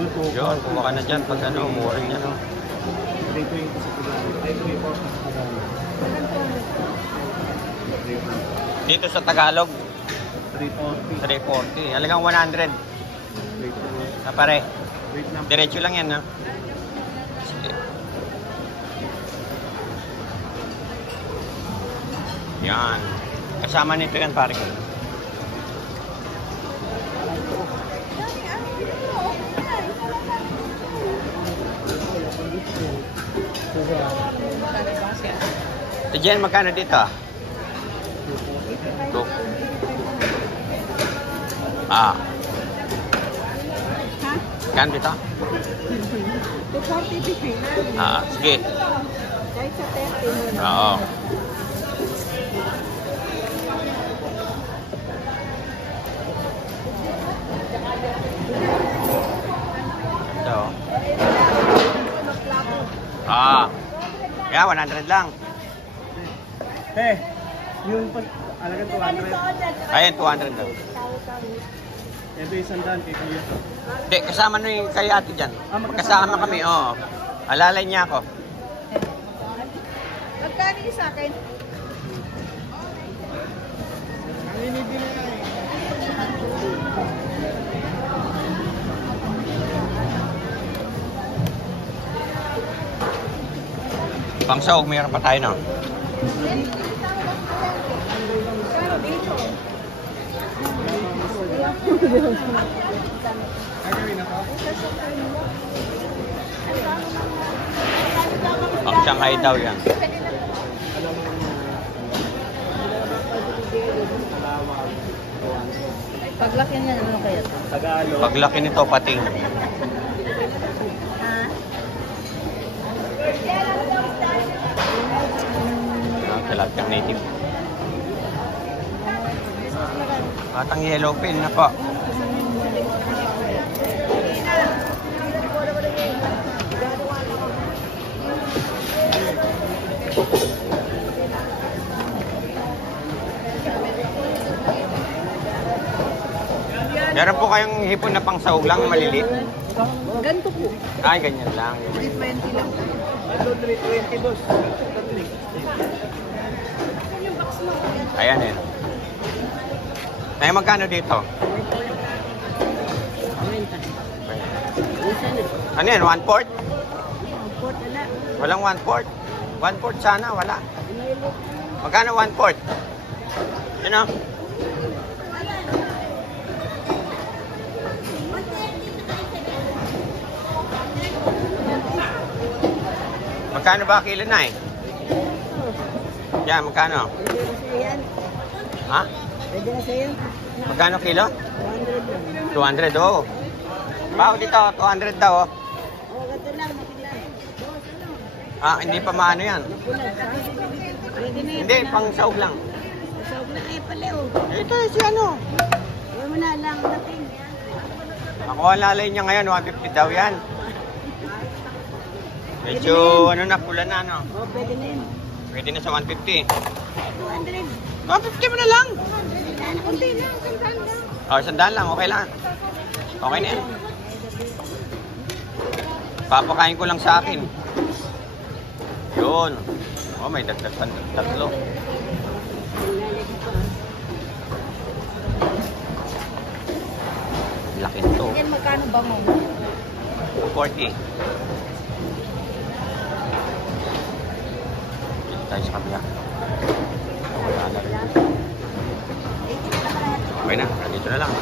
Yun, kumuha ka na dyan pag ano, umurin niya, no? 320 sa Tagalog. Ay, 340 sa Tagalog. Dito sa Tagalog, 340. 340. Halagang 100. Wait lang. Na pare. Wait lang. Diretso lang yan, no? Sige. Yan. Kasama nito yan, pare. Si Jen, magkano dito? 2. Ah. Magkano dito? 240 bigay na. Ah, sige. Kahit sa 30 mo. Oo. Ito. Ah. Yeah, 100 lang. Eh, yung pag alaga 200. Ayan, 200 daw. Ito yung sandaan kay Kuya. Hindi, kasama na yung kay ate dyan. Magkasama kami, oo. Alalay niya ako. Magkano yung sa akin? Ang inibili nga eh. Pang sahog, mayroon pa tayo, no? Ay, gawin na to? Pang Shanghai daw yan. Alam mo niya. Kalawag. Paglaki niya, ano kaya? Tagalog. Paglaki nito, pating. Ha? Talagang native. Batang yellow pin na po. Meron po kayong hipon na pang sahog lang, maliliit? Ganito po. Ay, ganyan lang. 320 lang. Ito, 320 dos. Ayan eh. Ay, magkano dito? Ano yan? 1/4? Walang 1/4? 1/4 sana, wala. Magkano 1/4? Yun o? Magkano ba kilo na eh? Yan, magkano? Pwede na siya yan. Ha? Pwede na siya yan. Magkano kilo? 200 lang. 200, oh. Bao dito, 200 daw, oh. Oh, ganito lang. Makilang. Ah, hindi pa maano yan. Napulag ha? Pwede na yan. Hindi, pang sahog lang. Masawag na kayo pala oh. Ito, si ano? Huwag mo na lang natin. Ako ang lalay niya ngayon, 150 daw yan. Medyo, ano na, pula na, no? Oh, pwede na yun. Pwede na sa 150. 200. 150 mo na lang. Kunti lang. Sandaan lang. Oh, 100 lang, okay lang. Okay na yan. Papakain ko lang sa akin. Yun. Oh, may dagdag tatlo. Laki nito. Yan magkano ba mo? 40. Tayo sa kabila. Wala na rin. Okay na, dito na lang.